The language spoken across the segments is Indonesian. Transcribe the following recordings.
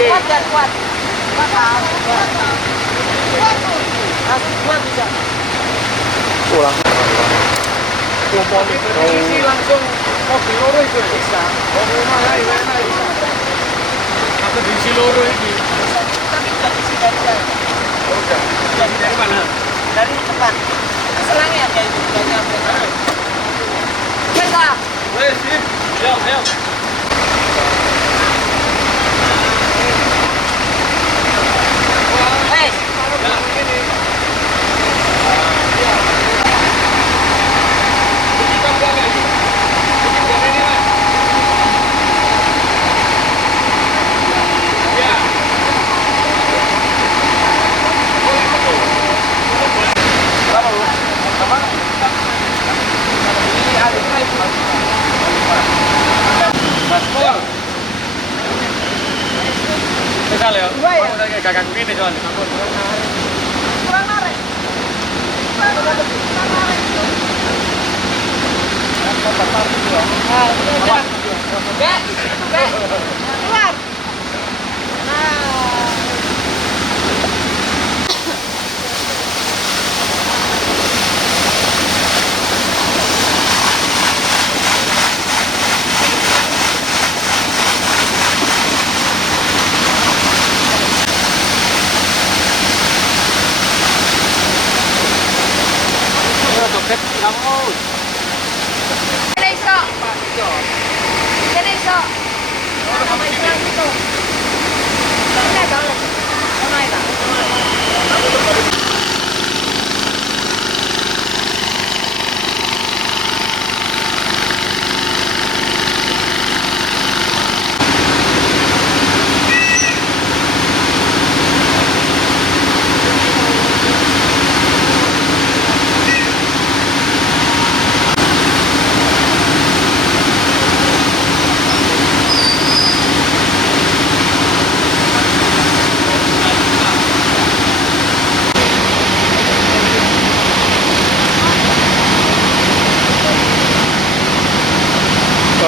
Kuat gak kuat? Kuat bisa. Pulang. Posisi langsung mobil loro itu bisa. Mobil mana bisa. Aku diisi loro ini. Tapi udah isi dari saya. Oh, udah. Dari mana? Dari depan. Selangnya kayak itu udah nyampe. Kita. Wes, sip. Ayo. Misal ya, udah kayak gagang gini soalnya. Kurang narik. Keluar.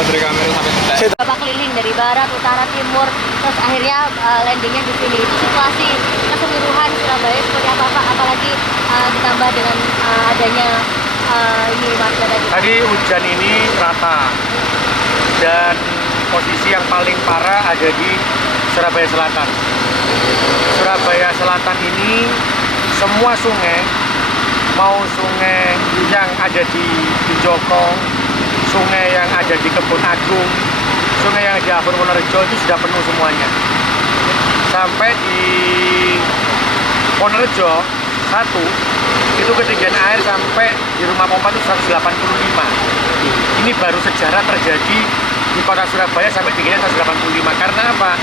Dari kamera sampai selesai. Bapak keliling dari barat, utara, timur, terus akhirnya landingnya di sini. Situasi keseluruhan Surabaya seperti apa Pak? Apalagi ditambah dengan adanya ini warga tadi. Tadi hujan ini rata dan posisi yang paling parah ada di Surabaya Selatan. Surabaya Selatan ini semua sungai, mau sungai yang ada di Joko, sungai yang ada di Kebun Agung, sungai yang di Apur Wonorejo itu sudah penuh semuanya. sampai di Wonorejo 1 itu ketinggian air sampai di rumah pompa itu 185. Ini baru sejarah terjadi di kota Surabaya sampai tingginya 185. Karena apa?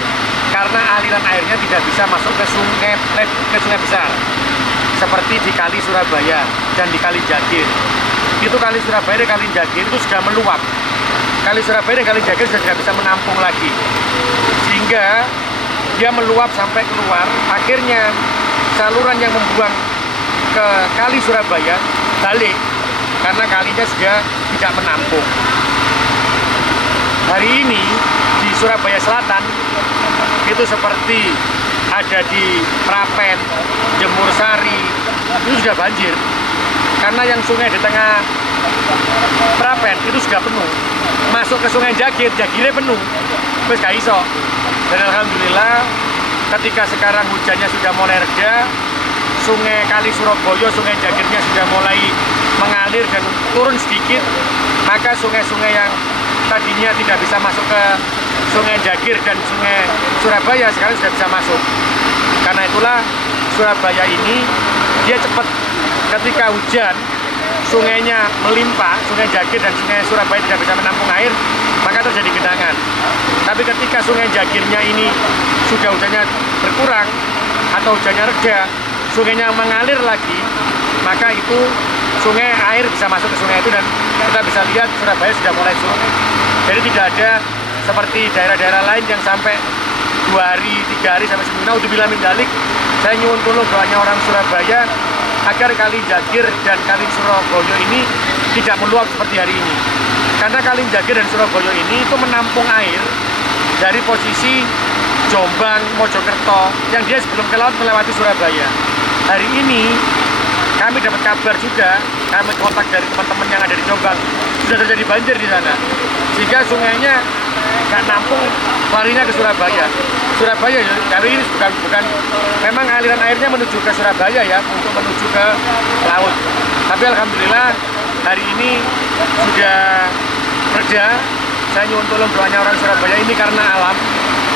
Karena aliran airnya tidak bisa masuk ke sungai besar seperti di Kali Surabaya dan di Kali Jagir. Itu Kali Surabaya dan Kali Jagir itu sudah meluap. Kali Surabaya dan Kali Jagir sudah tidak bisa menampung lagi, sehingga dia meluap sampai keluar. Akhirnya saluran yang membuang ke Kali Surabaya balik karena kalinya sudah tidak menampung. Hari ini di Surabaya Selatan itu seperti ada di Prapen, Jemur Sari, itu sudah banjir. Karena yang sungai di tengah Prapen itu sudah penuh. Masuk ke sungai Jagir, Jagirnya penuh. Terus gak iso. Dan alhamdulillah ketika sekarang hujannya sudah mulai reda, sungai Kali Surabaya, sungai Jagirnya sudah mulai mengalir dan turun sedikit, maka sungai-sungai yang tadinya tidak bisa masuk ke sungai Jagir dan sungai Surabaya sekarang sudah bisa masuk. Karena itulah Surabaya ini dia cepat, ketika hujan sungainya melimpah, sungai Jagir dan sungai Surabaya tidak bisa menampung air, maka terjadi genangan. Tapi ketika sungai Jagirnya ini sudah hujannya berkurang atau hujannya reda, sungainya mengalir lagi, maka itu sungai air bisa masuk ke sungai itu dan kita bisa lihat Surabaya sudah mulai surut. Jadi tidak ada seperti daerah-daerah lain yang sampai 2 hari, 3 hari sampai seminggu. Naudzubillah min dzalik. Saya nyuwun tulung doanya orang Surabaya agar Kali Jagir dan Kali Surabaya ini tidak meluap seperti hari ini. Karena Kali Jagir dan Surabaya ini itu menampung air dari posisi Jombang, Mojokerto yang dia sebelum ke laut melewati Surabaya. Hari ini kami dapat kabar juga, kami kontak dari teman-teman yang ada di Jombang, sudah terjadi banjir di sana. Sehingga sungainya nggak nampung, larinya ke Surabaya. Surabaya ya, kali ini bukan memang aliran airnya menuju ke Surabaya ya, untuk menuju ke laut. Tapi alhamdulillah hari ini sudah reda. Saya nyuwun tolong doanya orang Surabaya ini karena alam.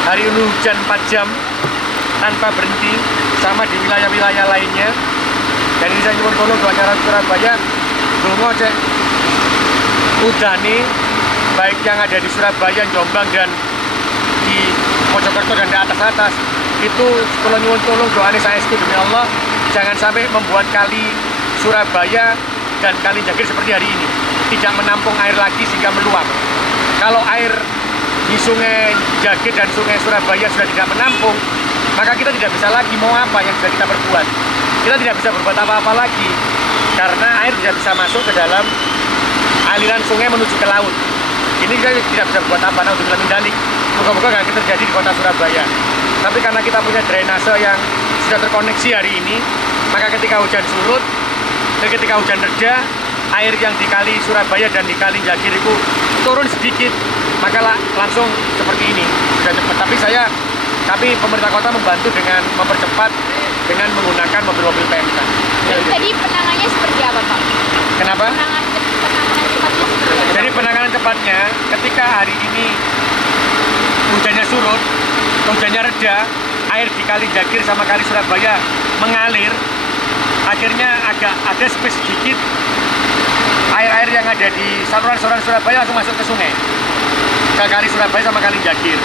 Hari ini hujan 4 jam tanpa berhenti, sama di wilayah-wilayah lainnya. Dan ini saya nyuwun tolong doanya orang Surabaya, dongo cek udah nih, baik yang ada di Surabaya, Jombang dan di Mojokerto dan di atas-atas itu kalau nyuwun tolong doanya saya demi Allah jangan sampai membuat Kali Surabaya dan Kali Jagir seperti hari ini tidak menampung air lagi sehingga meluap. Kalau air di sungai Jagir dan sungai Surabaya sudah tidak menampung, maka kita tidak bisa lagi mau apa yang sudah kita perbuat. Kita tidak bisa berbuat apa-apa lagi karena air tidak bisa masuk ke dalam aliran sungai menuju ke laut. Ini kita tidak bisa berbuat apa, naudzubillah min dzalik. Moga-moga nggak terjadi di kota Surabaya. Tapi karena kita punya drainase yang sudah terkoneksi hari ini, maka ketika hujan surut dan ketika hujan reda, air yang di Kali Surabaya dan di Kali Jagir itu turun sedikit, maka langsung seperti ini sudah cepat. Tapi pemerintah kota membantu dengan mempercepat dengan menggunakan mobil-mobil PMK. Jadi penanganannya seperti apa, Pak? Kenapa? Penanganan cepatnya seperti apa? Jadi penanganan cepatnya ketika hari ini hujannya surut, hujannya reda, air di Kali Jagir sama Kali Surabaya mengalir, akhirnya ada space sedikit, air-air yang ada di saluran-saluran Surabaya langsung masuk ke sungai, ke Kali Surabaya sama Kali Jagir.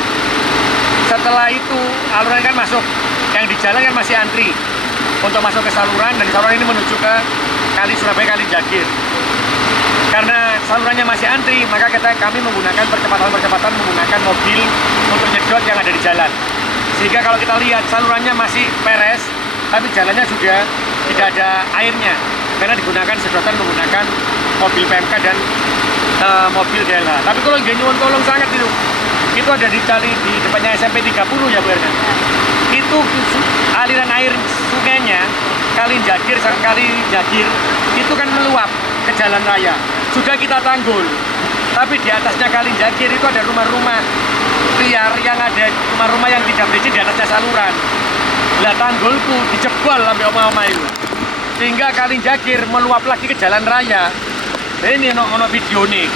Setelah itu aluran kan masuk, yang di jalan kan masih antri untuk masuk ke saluran, dan saluran ini menuju ke Kali Surabaya, Kali Jagir. Karena salurannya masih antri, maka kami menggunakan percepatan menggunakan mobil untuk nyedot yang ada di jalan. Sehingga kalau kita lihat salurannya masih peres, tapi jalannya sudah tidak ada airnya, karena digunakan sedotan menggunakan mobil PMK dan mobil DLH. Tapi kalau nggak nyuwun tolong sangat itu ada di depannya SMP 30 ya Bu Erna. Itu aliran air sungainya Kali Jagir sama Kali Jagir itu kan meluap ke jalan raya. Sudah kita tanggul, tapi di atasnya Kali Jagir itu ada rumah-rumah liar yang ada, rumah-rumah yang tidak berizin di atasnya saluran. Lah tanggulku dijebol sampai oma-oma itu, sehingga Kali Jagir meluap lagi ke jalan raya. Nah, ini ono video nih.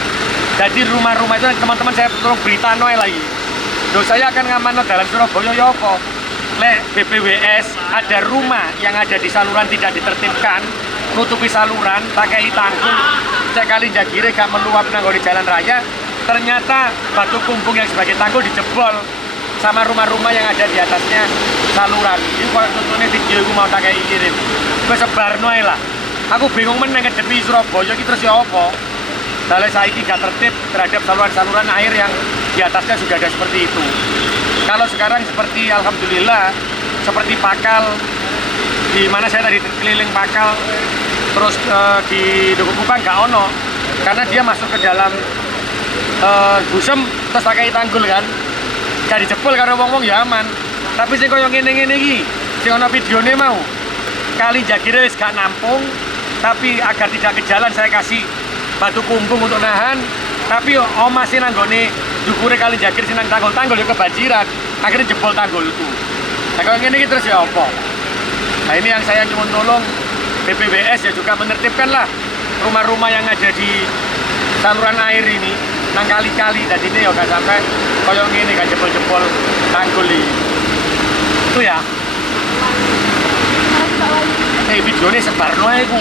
Jadi rumah-rumah itu teman-teman saya tolong berita noe lagi. Loh, saya akan ngamanno dalan Surabaya ya apa? lek BPWS ada rumah yang ada di saluran tidak ditertibkan, nutupi saluran, pakai tanggul, cek kali jagire gak meluap nang di jalan raya, ternyata batu kumpung yang sebagai tanggul dijebol sama rumah-rumah yang ada di atasnya saluran. Ini kalau contohnya video aku mau tak kayak kirim, gue sebarno ae lah. Aku bingung meneng ngedepi Surabaya iki terus ya apa? Dalek saiki gak tertib terhadap saluran-saluran air yang di atasnya sudah ada seperti itu. Kalau sekarang seperti alhamdulillah seperti Pakal, di mana saya tadi keliling Pakal, terus di Dukuh Kupang gak ono, karena dia masuk ke dalam Busem terus pakai tanggul kan, gak dijebol karena wong-wong ya aman. Tapi sing koyo ngene-ngene iki, sing ono videone mau, kali jagire wis gak nampung, tapi agar tidak ke jalan saya kasih batu kumpung untuk nahan, tapi omah sih nanggone dukure kali jagir sing nang tanggul-tanggul ya kebanjiran, akhirnya jebol tanggul itu. Nah kalau ngene iki terus ya apa? Nah ini yang saya cuma tolong BPWS ya juga menertibkanlah rumah-rumah yang ada di saluran air ini nang kali-kali, dan ini ya gak sampai koyo ngene kan jebol-jebol tanggul ini. Itu ya. Videonya sebarno ae ku.